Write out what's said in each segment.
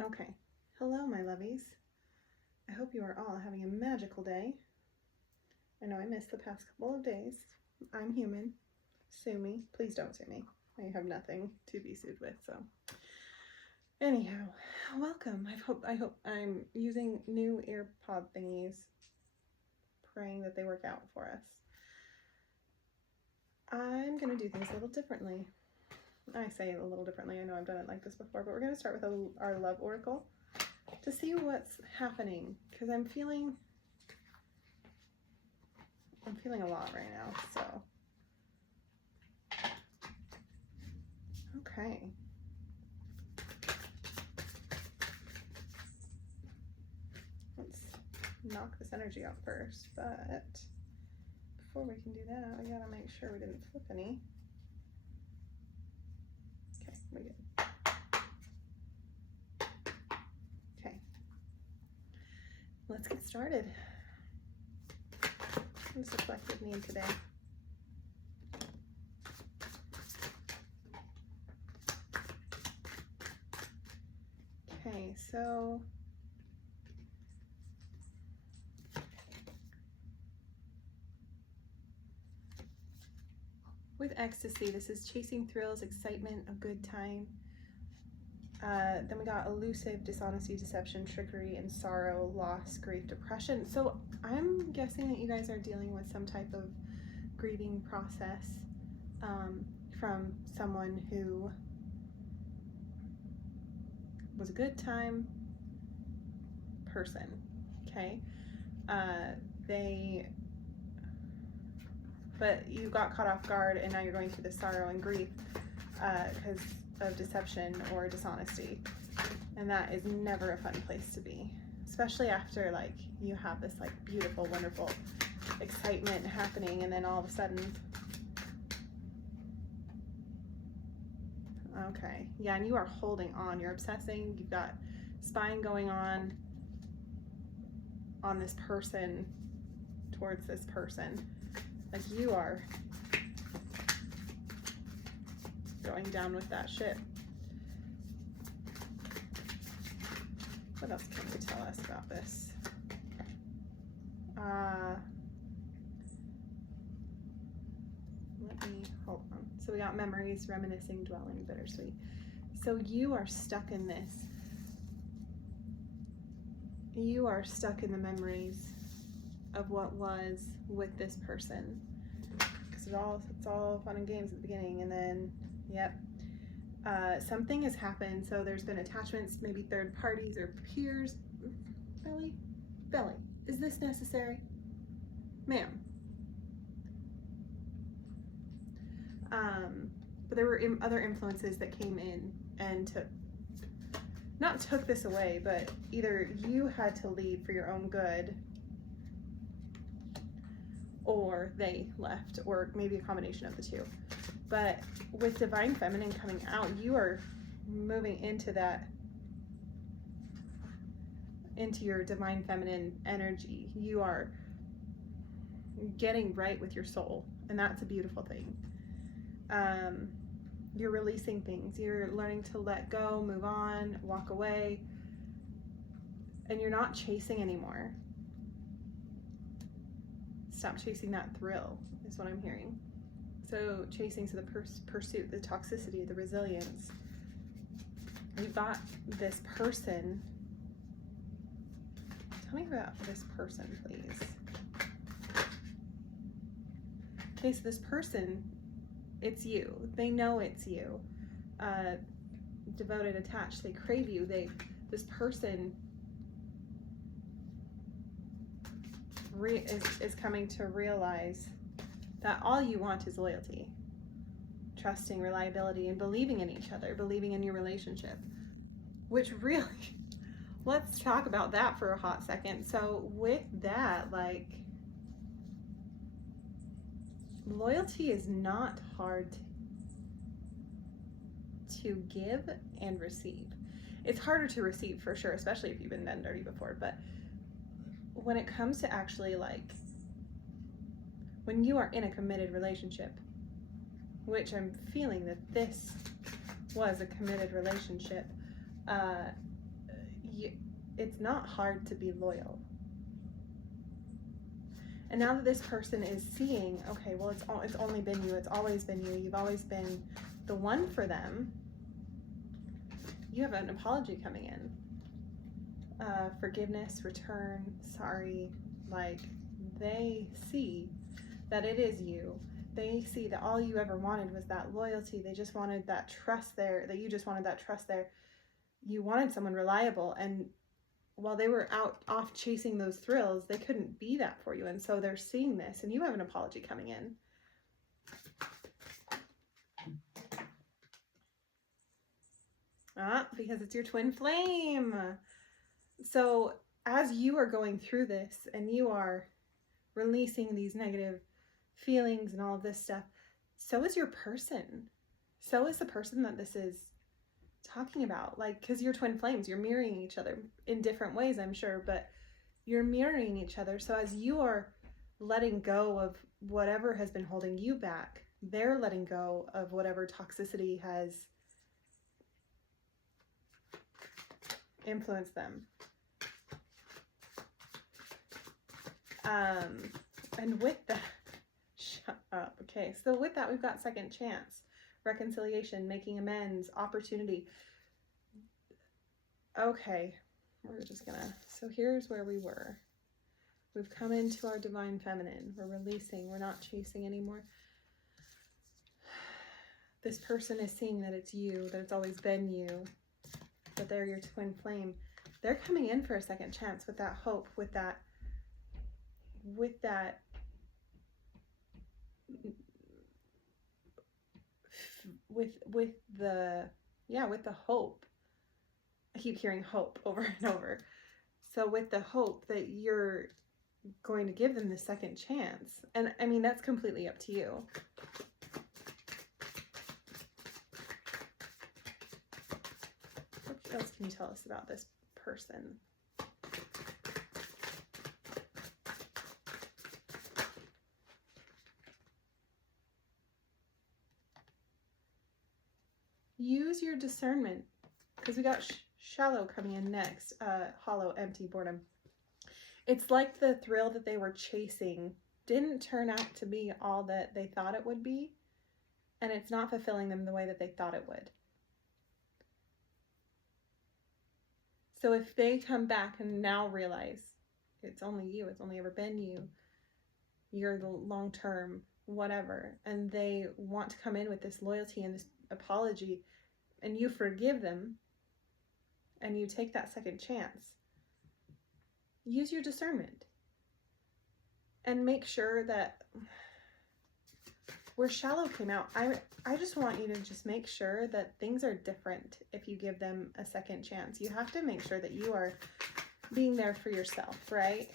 Okay, hello my lovies. I hope you are all having a magical day. I know I missed the past couple of days. I'm human. Sue me. Please don't sue me. I have nothing to be sued with, so. Anyhow, welcome. I hope I'm using new earpod thingies, praying that they work out for us. I'm gonna do things a little differently. I say it a little differently. I know I've done it like this before, but we're gonna start with our love oracle to see what's happening, because I'm feeling a lot right now, so. Okay. Let's knock this energy out first, but before we can do that, I gotta make sure we didn't flip any. Okay, we did. Okay. Let's get started. What's the collective need today? Okay, so with ecstasy, this is chasing thrills, excitement, a good time. Then we got elusive, dishonesty, deception, trickery, and sorrow, loss, grief, depression. So I'm guessing that you guys are dealing with some type of grieving process from someone who was a good time person, okay? But you got caught off guard, and now you're going through the sorrow and grief because of deception or dishonesty, and that is never a fun place to be, especially after like you have this like beautiful, wonderful excitement happening, and then all of a sudden, okay, yeah, and you are holding on, you're obsessing, you've got spying going on this person, towards this person, like you are going down with that ship. What else can you tell us about this? Let me, hold on. So we got memories, reminiscing, dwelling, bittersweet. So you are stuck in this. You are stuck in the memories of what was with this person. Because it's all fun and games at the beginning, and then, yep. Something has happened, so there's been attachments, maybe third parties or peers. Belly? Belly, is this necessary? Ma'am. But there were other influences that came in and took this away, but either you had to leave for your own good, or they left, or maybe a combination of the two. But with Divine Feminine coming out, you are moving into your Divine Feminine energy. You are getting right with your soul, and that's a beautiful thing. You're releasing things. You're learning to let go, move on, walk away, and you're not chasing anymore. Stop chasing that thrill, is what I'm hearing. So chasing to the pursuit, the toxicity, the resilience. You've got this person. Tell me about this person, please. Okay, so this person, it's you. They know it's you. Devoted, attached, they crave you. This person is coming to realize that all you want is loyalty, trusting, reliability, and believing in each other, believing in your relationship, which really, let's talk about that for a hot second. So with that, like, loyalty is not hard to give and receive. It's harder to receive for sure, especially if you've been done dirty before, but when it comes to actually, like, when you are in a committed relationship, which I'm feeling that this was a committed relationship, it's not hard to be loyal. And now that this person is seeing, okay, well, it's only been you. It's always been you. You've always been the one for them. You have an apology coming in. Forgiveness, return, sorry. Like, they see that it is you. They see that all you ever wanted was that loyalty. They just wanted that trust there, that you just wanted that trust there. You wanted someone reliable, and while they were off chasing those thrills, they couldn't be that for you. And so they're seeing this, and you have an apology coming in. Because it's your twin flame. So as you are going through this and you are releasing these negative feelings and all of this stuff, so is your person. So is the person that this is talking about. Like, because you're twin flames, you're mirroring each other in different ways, I'm sure, but you're mirroring each other. So as you are letting go of whatever has been holding you back, they're letting go of whatever toxicity has influenced them. And with that, shut up. Okay, so with that, we've got second chance, reconciliation, making amends, opportunity. Okay, we're just gonna, so here's where we were. We've come into our divine feminine. We're releasing. We're not chasing anymore. This person is seeing that it's you, that it's always been you, that they're your twin flame. They're coming in for a second chance with that hope, with the hope. I keep hearing hope over and over. So with the hope that you're going to give them the second chance. And I mean, that's completely up to you. What else can you tell us about this person? Use your discernment, because we got shallow coming in next. Hollow, empty, boredom. It's like the thrill that they were chasing didn't turn out to be all that they thought it would be, and it's not fulfilling them the way that they thought it would. So if they come back and now realize it's only you, it's only ever been you, you're the long-term whatever, and they want to come in with this loyalty and this apology, and you forgive them, and you take that second chance, use your discernment and make sure that where shallow came out, I just want you to just make sure that things are different if you give them a second chance. You have to make sure that you are being there for yourself, right?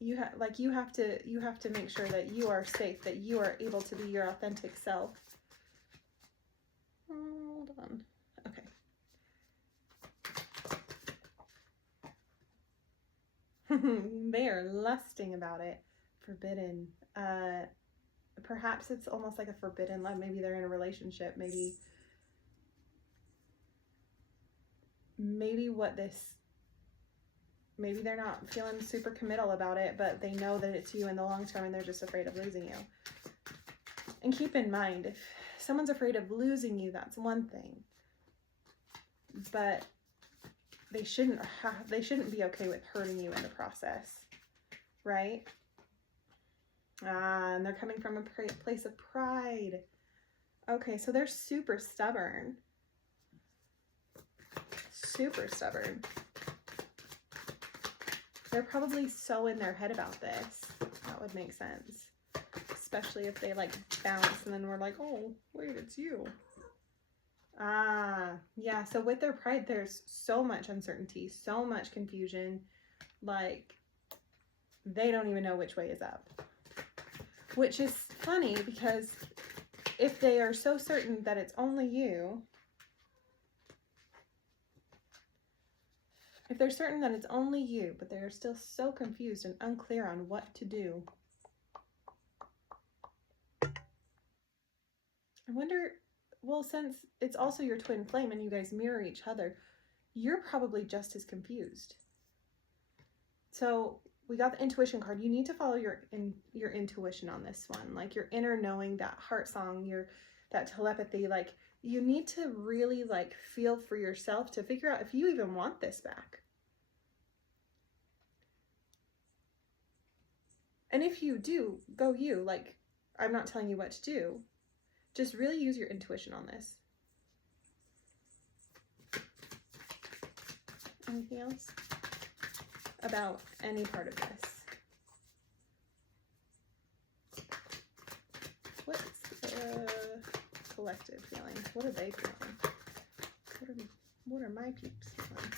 You have to make sure that you are safe, that you are able to be your authentic self. Hold on. Okay. They are lusting about it. Forbidden. Perhaps it's almost like a forbidden love. Maybe they're in a relationship. Maybe they're not feeling super committal about it, but they know that it's you in the long term and they're just afraid of losing you. And keep in mind, if someone's afraid of losing you, that's one thing. But they shouldn't be okay with hurting you in the process, right? And they're coming from a place of pride. Okay, so they're super stubborn. Super stubborn. They're probably so in their head about this. That would make sense. Especially if they like bounce and then we're like, oh, wait, it's you. Yeah, so with their pride, there's so much uncertainty, so much confusion. Like, they don't even know which way is up. Which is funny because if they are so certain that it's only you, if they're certain that it's only you, but they're still so confused and unclear on what to do, I wonder, well, since it's also your twin flame and you guys mirror each other, you're probably just as confused. So we got the intuition card. You need to follow your intuition on this one, like your inner knowing, that heart song, that telepathy. Like you need to really like feel for yourself to figure out if you even want this back. And if you do, go you. Like, I'm not telling you what to do. Just really use your intuition on this. Anything else about any part of this? What's the collective feeling? What are they feeling? What are my peeps feeling?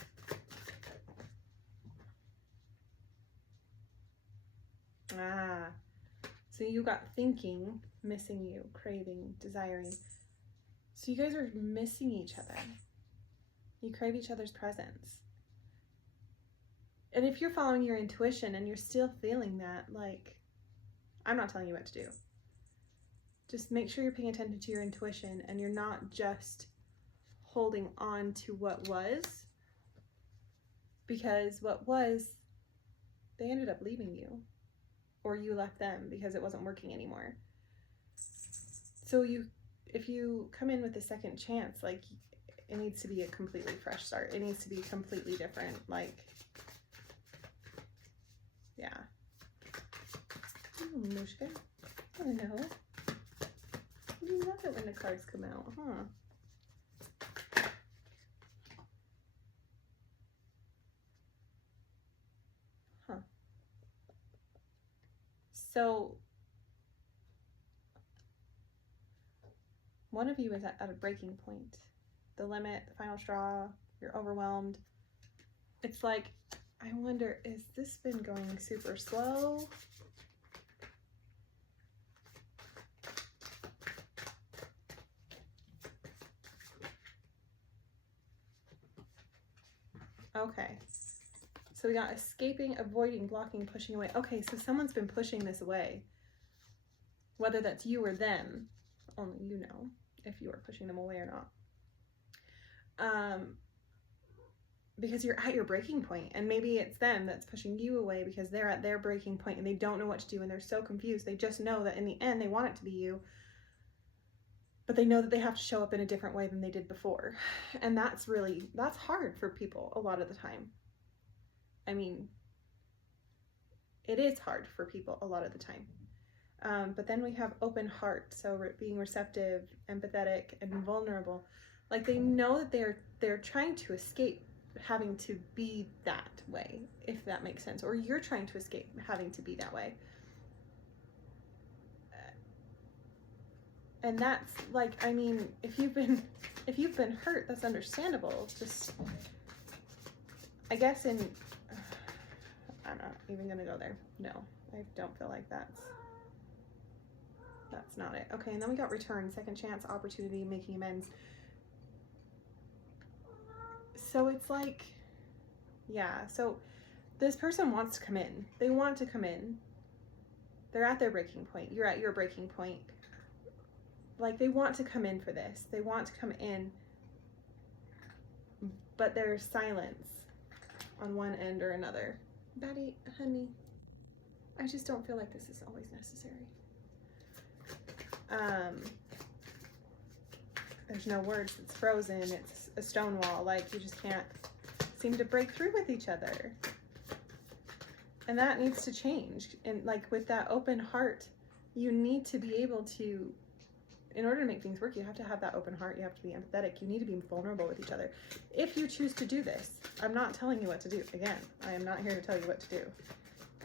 Ah, so you got thinking, missing you, craving, desiring. So you guys are missing each other. You crave each other's presence. And if you're following your intuition and you're still feeling that, like, I'm not telling you what to do. Just make sure you're paying attention to your intuition and you're not just holding on to what was, because what was, they ended up leaving you. Or you left them because it wasn't working anymore. So if you come in with a second chance, like it needs to be a completely fresh start. It needs to be completely different. Like, yeah. Mushka, I don't know. You love it when the cards come out, huh? Huh. So one of you is at a breaking point, the limit, the final straw, you're overwhelmed. It's like, I wonder, has this been going super slow? Okay, so we got escaping, avoiding, blocking, pushing away. Okay, so someone's been pushing this away. Whether that's you or them, only you know if you are pushing them away or not. Because you're at your breaking point, and maybe it's them that's pushing you away because they're at their breaking point and they don't know what to do and they're so confused. They just know that in the end they want it to be you, but they know that they have to show up in a different way than they did before. And that's hard for people a lot of the time. I mean, it is hard for people a lot of the time. But then we have open heart, so being receptive, empathetic, and vulnerable. Like they know that they're trying to escape having to be that way, if that makes sense, or you're trying to escape having to be that way. And that's like, I mean, if you've been hurt, that's understandable. Just, I guess I'm not even gonna go there. No, I don't feel like that's not it. Okay, and then we got return, second chance, opportunity, making amends. So it's like, yeah, so this person wants to come in. They want to come in. They're at their breaking point. You're at your breaking point. Like, they want to come in for this. They want to come in, but there's silence on one end or another. Betty, honey, I just don't feel like this is always necessary. There's no words, it's frozen, it's a stone wall, like you just can't seem to break through with each other. And that needs to change. And like with that open heart, you need to be able to, in order to make things work, you have to have that open heart, you have to be empathetic, you need to be vulnerable with each other. If you choose to do this, I'm not telling you what to do. Again, I am not here to tell you what to do.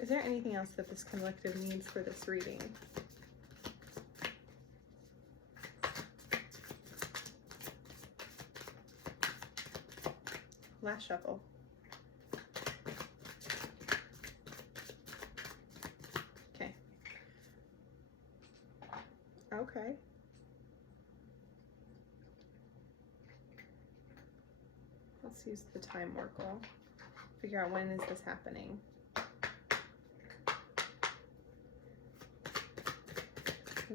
Is there anything else that this collective needs for this reading? Last shuffle. Okay. Okay. Let's use the time oracle. Figure out, when is this happening?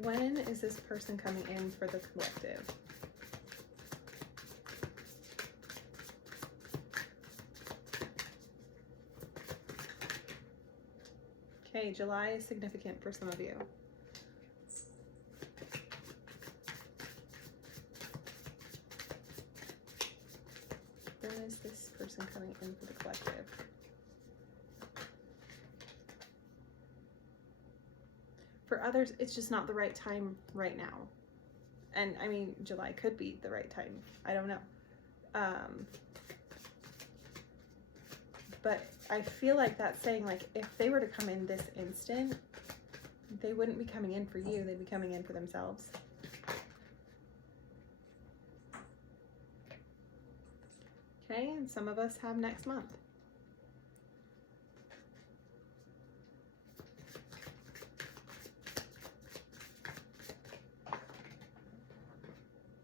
When is this person coming in for the collective? Okay, July is significant for some of you. When is this person coming in for the collective? For others, it's just not the right time right now. And I mean, July could be the right time. I don't know. But I feel like that's saying, like, if they were to come in this instant, they wouldn't be coming in for you. They'd be coming in for themselves. Okay, and some of us have next month.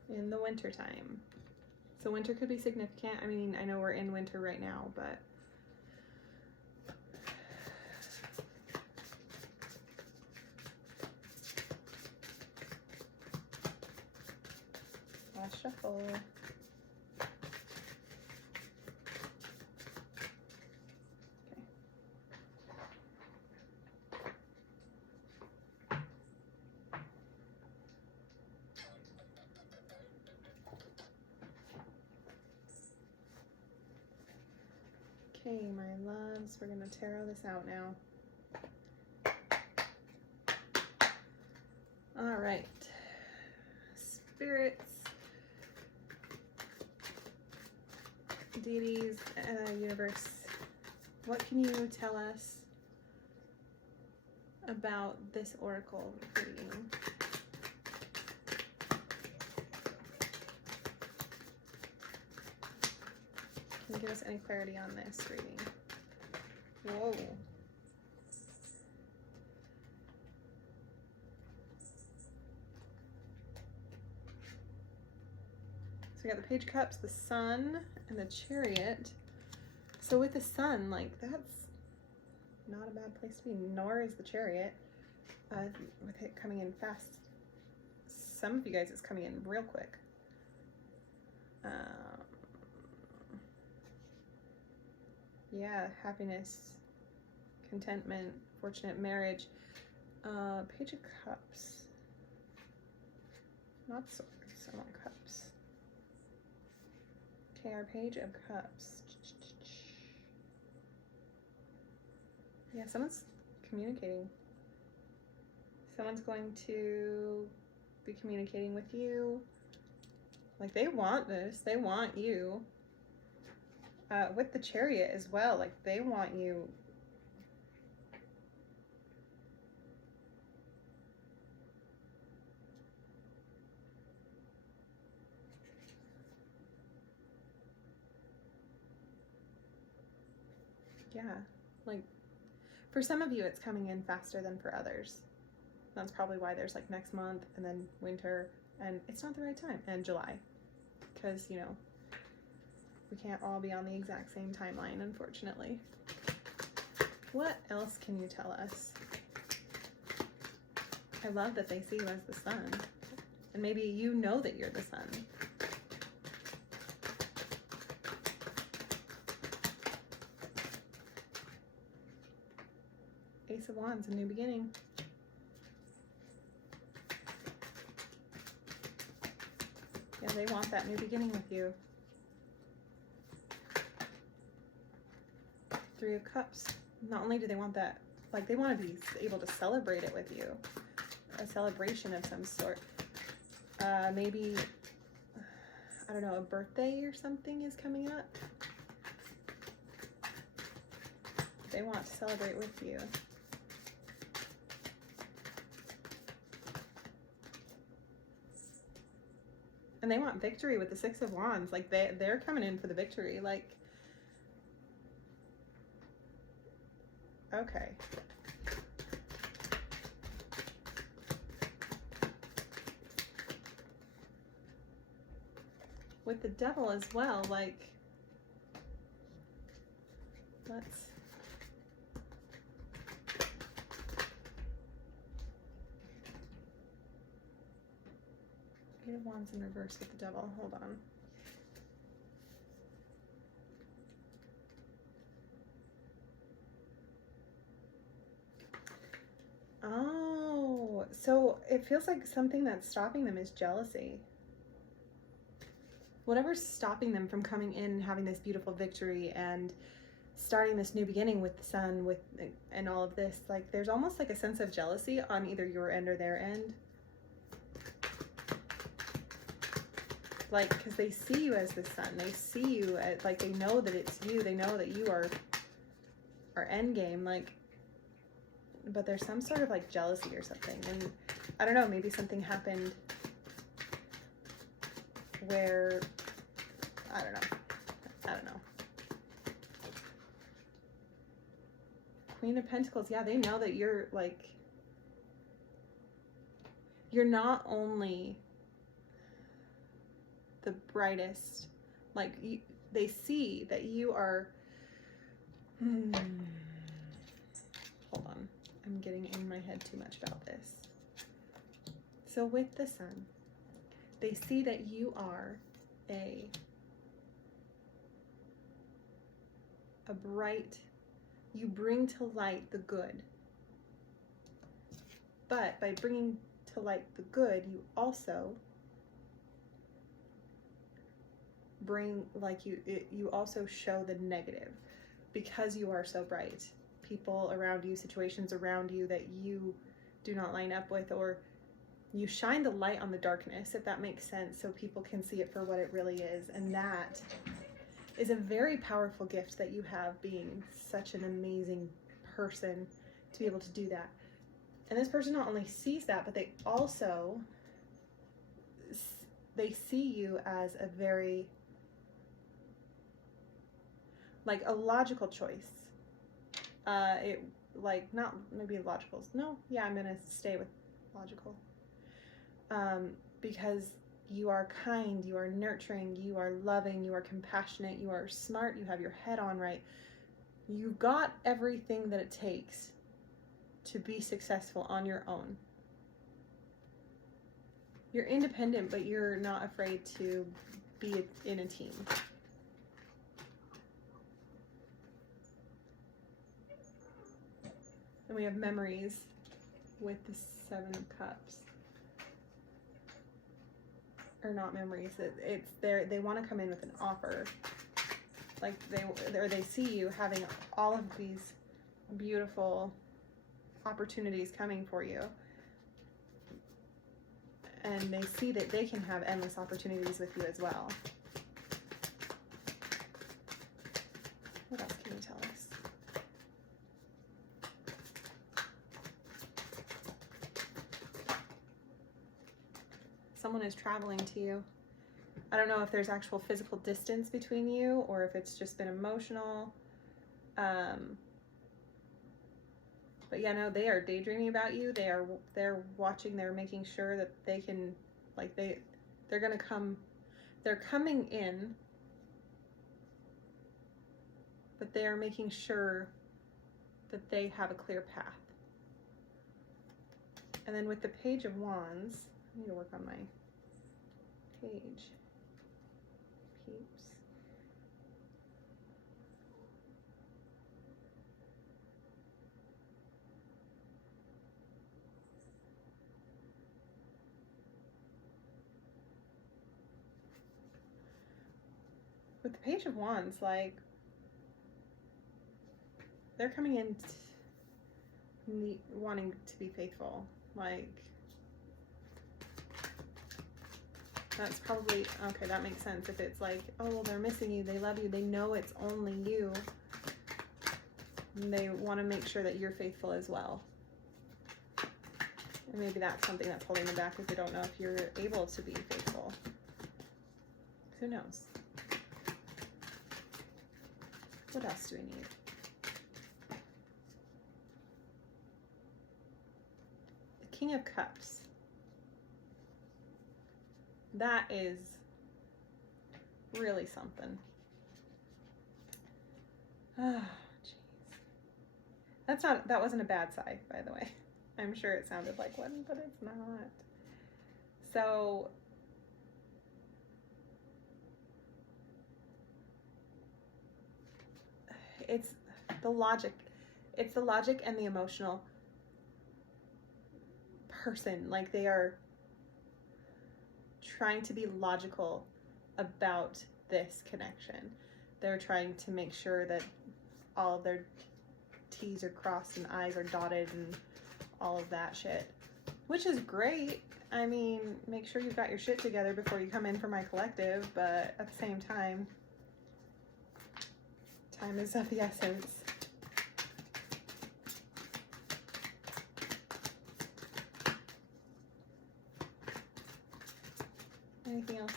In the winter time. So winter could be significant. I mean, I know we're in winter right now, but last shuffle. Okay, my loves, we're going to tarot this out now. All right. Spirits, deities, universe, what can you tell us about this oracle reading? Can you give us any clarity on this reading? Whoa. So we got the Page of Cups, the Sun, and the Chariot. So with the Sun, like, that's not a bad place to be, nor is the Chariot. With it coming in fast. Some of you guys, it's coming in real quick. Yeah, happiness, contentment, fortunate marriage. Page of Cups. Not swords, I want cups. Okay, our Page of Cups. Yeah, someone's communicating. Someone's going to be communicating with you. Like, they want this. They want you. With the Chariot as well. Like, they want you. Yeah. Like, for some of you, it's coming in faster than for others. That's probably why there's, like, next month and then winter. And it's not the right time. And July. Because, you know, we can't all be on the exact same timeline, unfortunately. What else can you tell us? I love that they see you as the sun. And maybe you know that you're the sun. Ace of Wands, a new beginning. Yeah, they want that new beginning with you. Three of Cups. Not only do they want that, like, they want to be able to celebrate it with you. A celebration of some sort. Maybe, I don't know, a birthday or something is coming up. They want to celebrate with you. And they want victory with the Six of Wands. Like, they're coming in for the victory. Like, okay. With the Devil as well, like, let's... Eight of Wands in reverse with the Devil. Hold on. Oh, so it feels like something that's stopping them is jealousy. Whatever's stopping them from coming in and having this beautiful victory and starting this new beginning with the sun, with and all of this, like there's almost like a sense of jealousy on either your end or their end. Like, because they see you as the sun, they see you as, like, they know that it's you, they know that you are end game, like, but there's some sort of like jealousy or something. And I don't know, maybe something happened where, I don't know. Queen of Pentacles, yeah, they know that you're like, you're not only the brightest, like they see that you are, hold on, I'm getting in my head too much about this. So with the sun, they see that you are a bright, you bring to light the good. But by bringing to light the good, you also bring, like, you also show the negative, because you are so bright. People around you, situations around you that you do not line up with, or you shine the light on the darkness, if that makes sense, so people can see it for what it really is. And that is a very powerful gift that you have, being such an amazing person to be able to do that. And this person not only sees that, but they also, they see you as a very, like, a logical choice. Like, not maybe logical. No, yeah, I'm gonna stay with logical. Because you are kind, you are nurturing, you are loving, you are compassionate, you are smart, you have your head on right. You got everything that it takes to be successful on your own. You're independent, but you're not afraid to be in a team. And we have memories with the Seven of Cups. Or not memories, it's there, they want to come in with an offer. Like they see you having all of these beautiful opportunities coming for you. And they see that they can have endless opportunities with you as well. What else can you tell us? Someone is traveling to you. I don't know if there's actual physical distance between you or if it's just been emotional. But yeah, no, they are daydreaming about you. They're watching, they're making sure that they can, like, they're gonna come, they're coming in, but they are making sure that they have a clear path. And then with the Page of Wands, I need to work on my page. Peeps. With the Page of Wands, like, they're coming in wanting to be faithful. Like, that's probably, okay, that makes sense. If it's like, oh, well, they're missing you, they love you, they know it's only you, and they want to make sure that you're faithful as well. And maybe that's something that's holding them back, if they don't know if you're able to be faithful. Who knows? What else do we need? The King of Cups. That is really something. Ah, jeez. That wasn't a bad sigh, by the way. I'm sure it sounded like one, but it's not. So it's the logic and the emotional. person. Like they are trying to be logical about this connection. They're trying to make sure that all of their T's are crossed and I's are dotted and all of that shit, which is great. I mean, make sure you've got your shit together before you come in for my collective, but at the same time, time is of the essence. Anything else?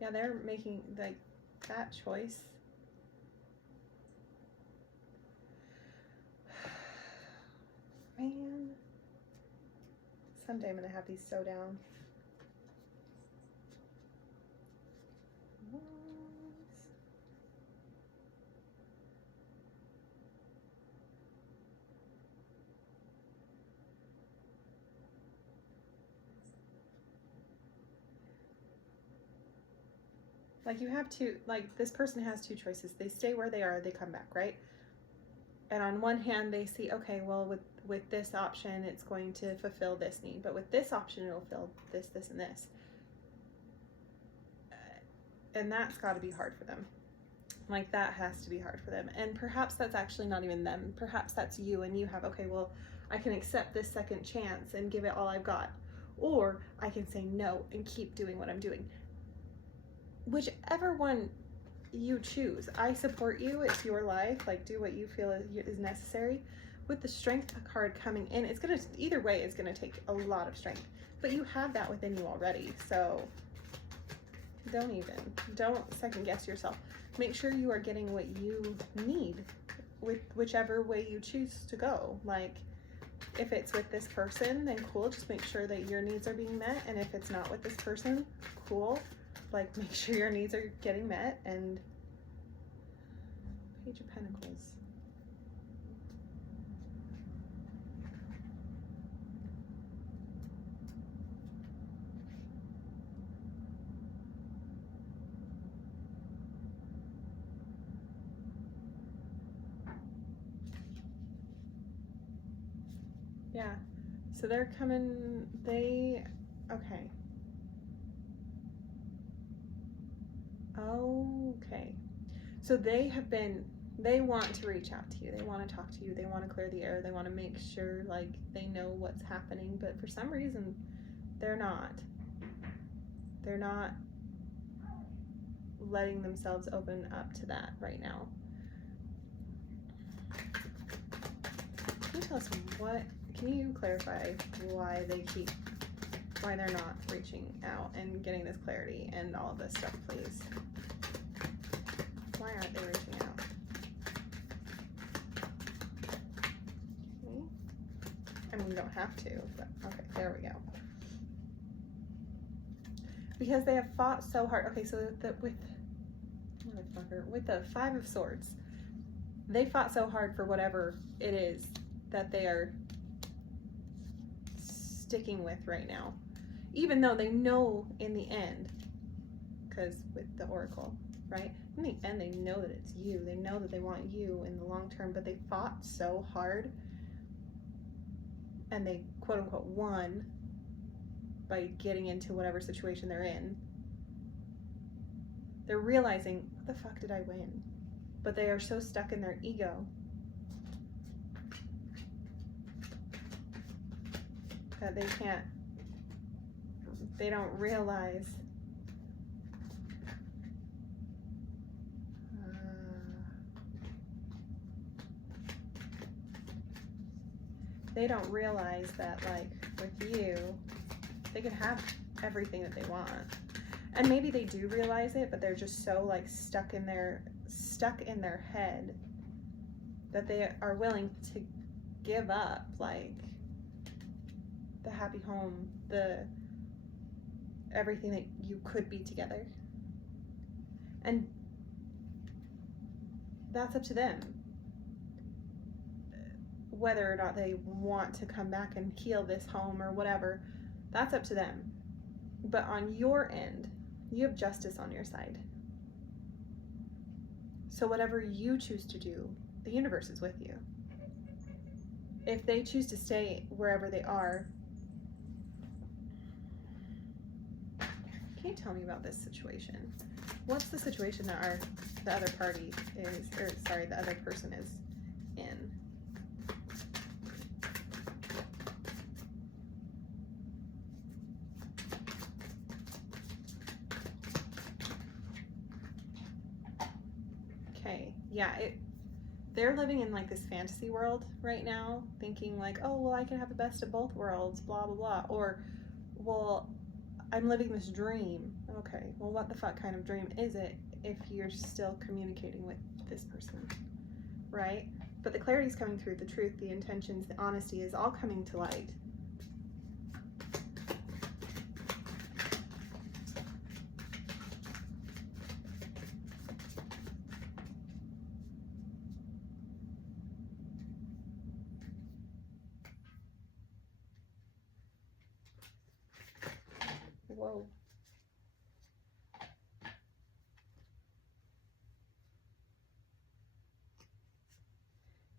Yeah, they're making like that choice. Man, someday I'm gonna have these so down. Like you have two, like this person has two choices. They stay where they are, they come back, right? And on one hand, they see, okay, well, with this option, it's going to fulfill this need. But with this option, it'll fill this, this, and this. And that's got to be hard for them. Like that has to be hard for them. And perhaps that's actually not even them. Perhaps that's you, and you have, okay, well, I can accept this second chance and give it all I've got. Or I can say no and keep doing what I'm doing. Whichever one you choose, I support you. It's your life. Like do what you feel is necessary. With the strength card coming in, it's gonna, either way, it's gonna take a lot of strength, but you have that within you already. So don't second guess yourself. Make sure you are getting what you need with whichever way you choose to go. Like if it's with this person, then cool, just make sure that your needs are being met. And if it's not with this person, cool, like make sure your needs are getting met. And Page of Pentacles. Yeah, so they're coming, okay. Okay. So they want to reach out to you. They want to talk to you. They want to clear the air. They want to make sure like they know what's happening, but for some reason they're not letting themselves open up to that right now. Can you tell us can you clarify why they're not reaching out and getting this clarity and all of this stuff, please? Why aren't they reaching out? Okay. I mean, you don't have to, but okay, there we go. Because they have fought so hard. Okay, so with the Five of Swords, they fought so hard for whatever it is that they are sticking with right now, even though they know in the end, because with the Oracle, right, in the end they know that it's you, they know that they want you in the long term, but they fought so hard and they quote unquote won by getting into whatever situation they're in. They're realizing, what the fuck did I win? But they are so stuck in their ego that they don't realize that like with you, they can have everything that they want. And maybe they do realize it, but they're just so like stuck in their head that they are willing to give up like the happy home, the everything that you could be together. And that's up to them, whether or not they want to come back and heal this home or whatever. That's up to them. But on your end, you have justice on your side. So whatever you choose to do, the universe is with you. If they choose to stay wherever they are, can you tell me about this situation? What's the situation that the other party is, or sorry, the other person is in? Okay, yeah, they're living in like this fantasy world right now, thinking like, oh, well, I can have the best of both worlds, blah, blah, blah. Or, well, I'm living this dream. Okay, well, what the fuck kind of dream is it if you're still communicating with this person, right? But the clarity is coming through, the truth, the intentions, the honesty is all coming to light. Whoa.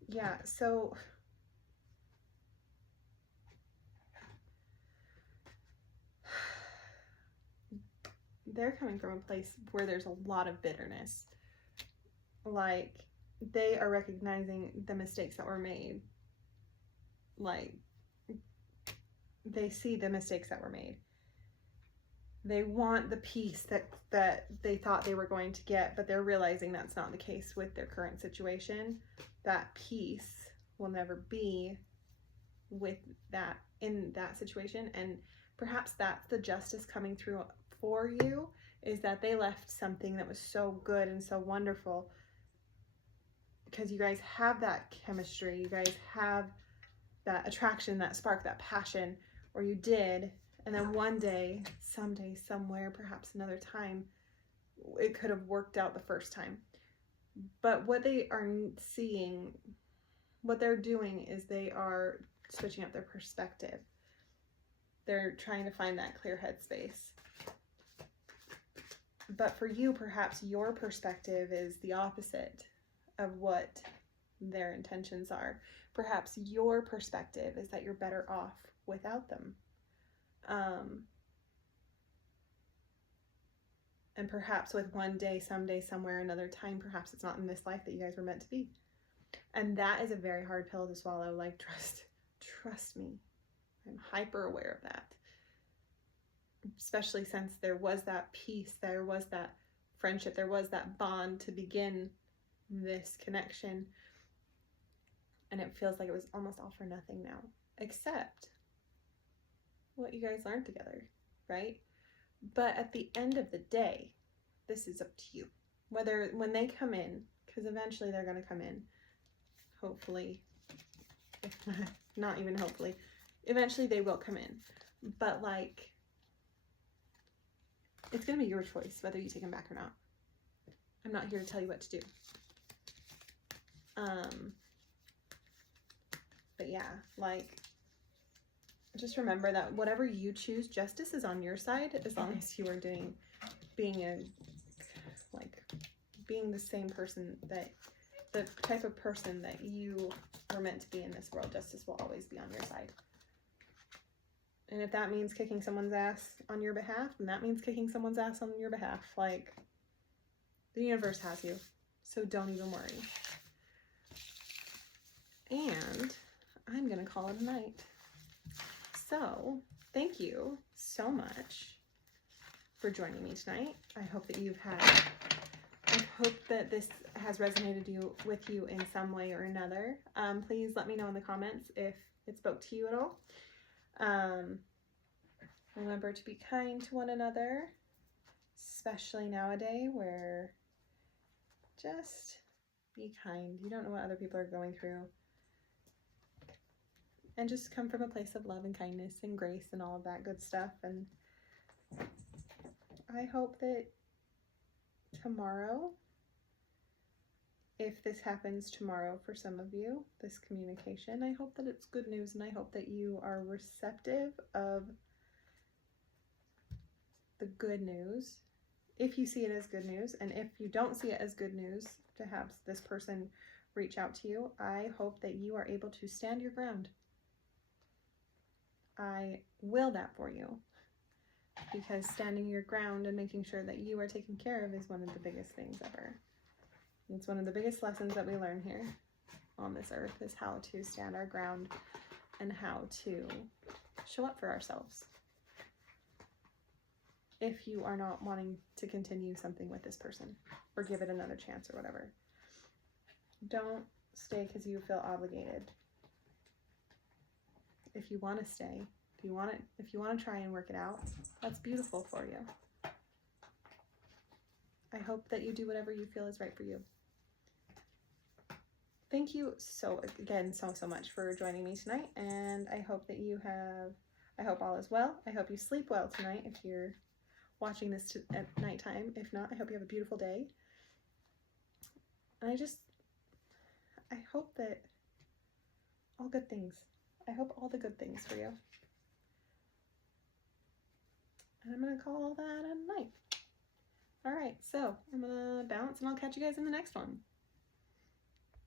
Yeah, so they're coming from a place where there's a lot of bitterness. Like, they are recognizing the mistakes that were made. Like, they see the mistakes that were made. They want the peace that they thought they were going to get, but they're realizing that's not the case with their current situation. That peace will never be with that, in that situation. And perhaps that's the justice coming through for you, is that they left something that was so good and so wonderful, because you guys have that chemistry, you guys have that attraction, that spark, that passion, or you did. And then one day, someday, somewhere, perhaps another time, it could have worked out the first time. But what they are seeing, what they're doing is they are switching up their perspective. They're trying to find that clear headspace. But for you, perhaps your perspective is the opposite of what their intentions are. Perhaps your perspective is that you're better off without them. And perhaps with one day, someday, somewhere, another time, perhaps it's not in this life that you guys were meant to be. And that is a very hard pill to swallow. Like, trust me. I'm hyper aware of that. Especially since there was that peace, there was that friendship, there was that bond to begin this connection. And it feels like it was almost all for nothing now. Except what you guys learned together, right? But at the end of the day, this is up to you. Whether, when they come in, because eventually they're going to come in, hopefully, if not even hopefully, eventually they will come in. But like, it's going to be your choice whether you take them back or not. I'm not here to tell you what to do. But yeah, like, just remember that whatever you choose, justice is on your side, as long as you are being the same person, that the type of person that you were meant to be in this world. Justice will always be on your side. And if that means kicking someone's ass on your behalf, then that means kicking someone's ass on your behalf. Like, the universe has you, so don't even worry. And I'm gonna call it a night. So, thank you so much for joining me tonight. I hope that I hope that this has resonated with you in some way or another. Please let me know in the comments if it spoke to you at all. Remember to be kind to one another, especially nowadays, where just be kind. You don't know what other people are going through. And just come from a place of love and kindness and grace and all of that good stuff. And I hope that tomorrow, if this happens tomorrow for some of you, this communication, I hope that it's good news, and I hope that you are receptive of the good news, if you see it as good news. And if you don't see it as good news, to have this person reach out to you. I hope that you are able to stand your ground. I will that for you, because standing your ground and making sure that you are taken care of is one of the biggest things ever. It's one of the biggest lessons that we learn here on this earth, is how to stand our ground and how to show up for ourselves. If you are not wanting to continue something with this person or give it another chance or whatever, don't stay because you feel obligated. If you want to stay, if you want to try and work it out, that's beautiful for you. I hope that you do whatever you feel is right for you. Thank you so much for joining me tonight, and I hope that I hope all is well. I hope you sleep well tonight if you're watching this at nighttime. If not, I hope you have a beautiful day. And I hope that all good things. I hope all the good things for you. And I'm going to call that a night. All right, so I'm going to bounce, and I'll catch you guys in the next one.